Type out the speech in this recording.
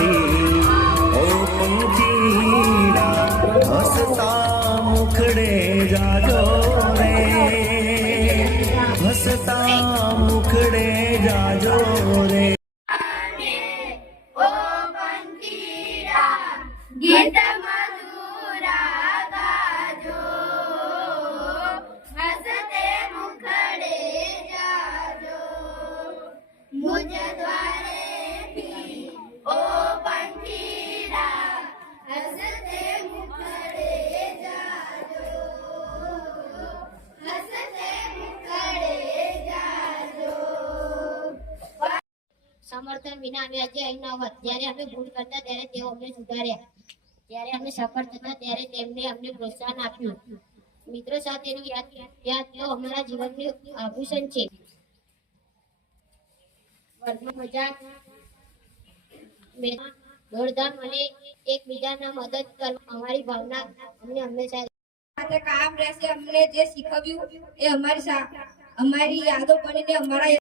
નથી ઓ પંખીડા હસતા મુખડે જાજો રે હસતા મુખડે જાજો રે ગીત મધુરા ગાજો હસતે મુખડે જાજો મુજ દ્વારેથી ઓ પંખીડા હસતે મુખડે જાજો હસતે મુખડે જાજો સમર્થન વિના અમે આજે અહીં ન હોત. જ્યારે અમે ભૂલ કરતા ત્યારે તેઓ અમને સુધાર્યા, જ્યારે અમે સફળ થતા ત્યારે તેમને અમને પ્રોત્સાહન આપ્યું. મિત્રો સાથેની યાદ તો અમારા જીવનનું આભૂષણ છે. વર્ગમાં મજાક, દોડધામ અને એકબીજાના મદદ કરવા અમારી ભાવના અમને હંમેશા સાથે કામ રહેશે. અમને જે શીખવ્યું એ અમારી યાદો બનીને અમારા